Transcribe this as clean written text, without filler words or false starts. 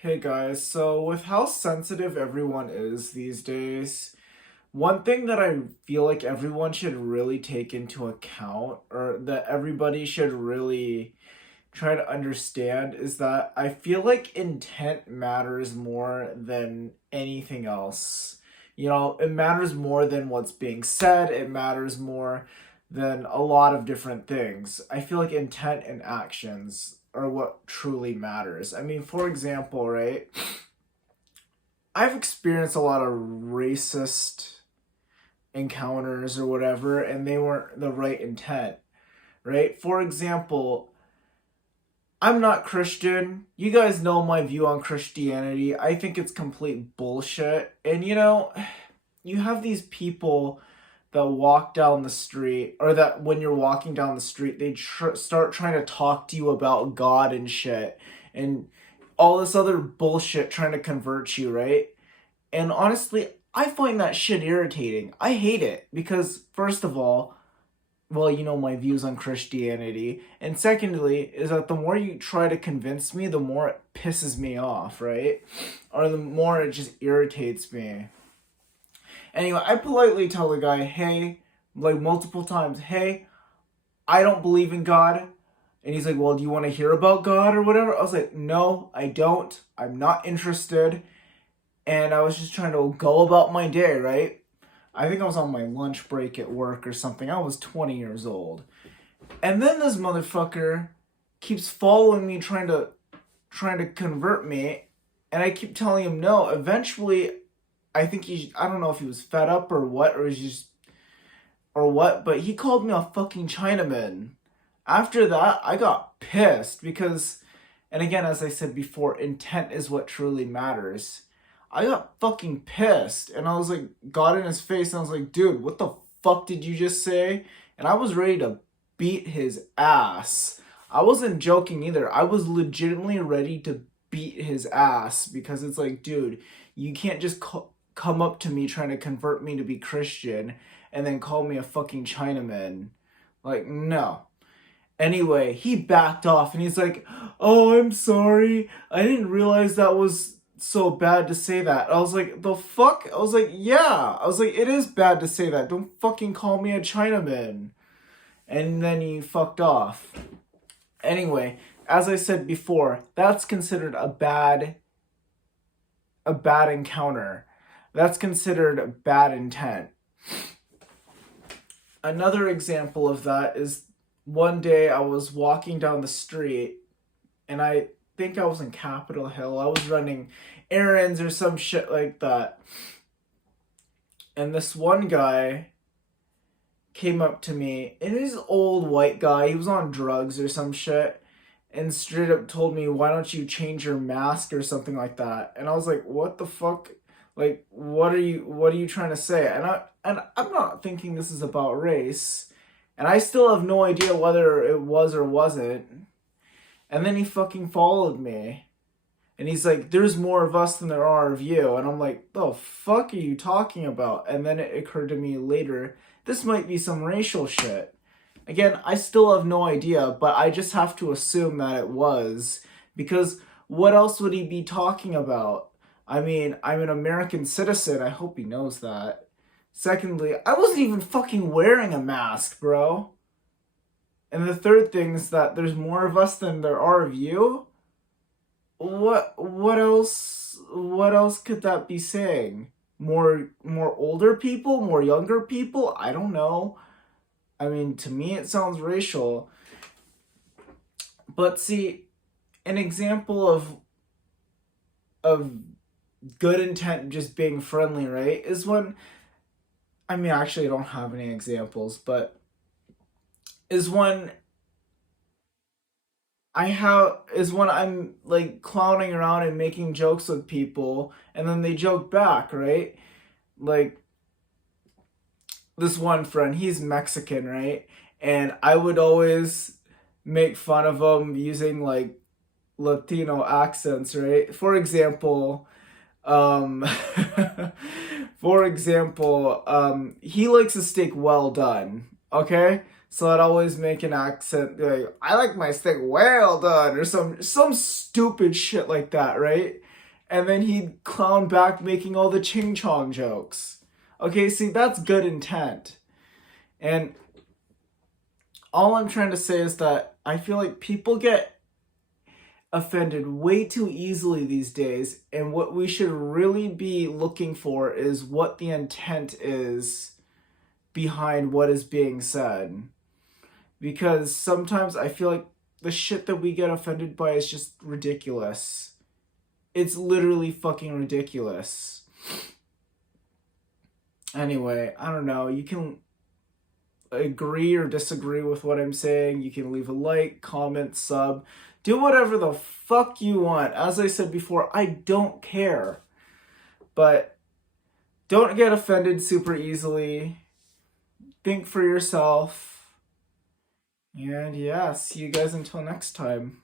Hey guys, so with how sensitive everyone is these days, one thing that I feel like everyone should really take into account, or that everybody should really try to understand, is that I feel like intent matters more than anything else. It matters more than what's being said, it matters more than a lot of different things. I feel like intent and actions are what truly matters. I mean, for example, right? I've experienced a lot of racist encounters or whatever, and they weren't the right intent, right? For example, I'm not Christian. You guys know my view on Christianity. I think it's complete bullshit. And you have these people that walk down the street, or that when you're walking down the street, they start trying to talk to you about God and shit, and all this other bullshit trying to convert you, right? And honestly, I find that shit irritating. I hate it because, first of all, well, you know my views on Christianity. And secondly, is that the more you try to convince me, the more it pisses me off, right? Or the more it just irritates me. Anyway, I politely tell the guy, hey, like multiple times, hey, I don't believe in God. And he's like, well, do you want to hear about God or whatever? I was like, no, I don't. I'm not interested. And I was just trying to go about my day, right? I think I was on my lunch break at work or something. I was 20 years old. And then this motherfucker keeps following me trying to convert me, and I keep telling him no. Eventually, I don't know if he was fed up or what, or was just or what, but he called me a fucking Chinaman. After that, I got pissed because, and again, as I said before, intent is what truly matters. I got fucking pissed, and I was like, got in his face, and I was like, dude, what the fuck did you just say? And I was ready to beat his ass. I wasn't joking either. I was legitimately ready to beat his ass because it's like, dude, you can't just come up to me trying to convert me to be Christian and then call me a fucking Chinaman. Like, no. Anyway, he backed off and he's like, oh, I'm sorry. I didn't realize that was so bad to say that. I was like, the fuck? I was like, yeah. I was like, it is bad to say that. Don't fucking call me a Chinaman. And then he fucked off. Anyway, as I said before, that's considered a bad encounter. That's considered bad intent. Another example of that is one day I was walking down the street, and I think I was in Capitol Hill. I was running errands or some shit like that. And this one guy came up to me, and he's an old white guy. He was on drugs or some shit, and straight up told me, why don't you change your mask or something like that? And I was like, what the fuck? Like, what are you trying to say? And I'm not thinking this is about race. And I still have no idea whether it was or wasn't. And then he fucking followed me. And he's like, there's more of us than there are of you. And I'm like, the fuck are you talking about? And then it occurred to me later, this might be some racial shit. Again, I still have no idea, but I just have to assume that it was. Because what else would he be talking about? I mean, I'm an American citizen. I hope he knows that. Secondly, I wasn't even fucking wearing a mask, bro. And the third thing is that there's more of us than there are of you. What else could that be saying? More older people, more younger people? I don't know. I mean, to me it sounds racial. But see, an example of good intent just being friendly, right? Is when, I mean, actually I don't have any examples, but is when I'm like clowning around and making jokes with people, and then they joke back, right? Like this one friend, he's Mexican, right? And I would always make fun of him using like Latino accents, right? For example, um he likes a steak well done, okay? So I'd always make an accent like, I like my steak well done, or some stupid shit like that, right? And then he'd clown back making all the ching chong jokes. Okay, see, that's good intent. And all I'm trying to say is that I feel like people get offended way too easily these days, and what we should really be looking for is what the intent is behind what is being said. Because sometimes I feel like the shit that we get offended by is just ridiculous. It's literally fucking ridiculous. Anyway, I don't know. You can agree or disagree with what I'm saying. You can leave a like, comment, sub. Do whatever the fuck you want. As I said before, I don't care. But don't get offended super easily. Think for yourself. And yeah, see you guys until next time.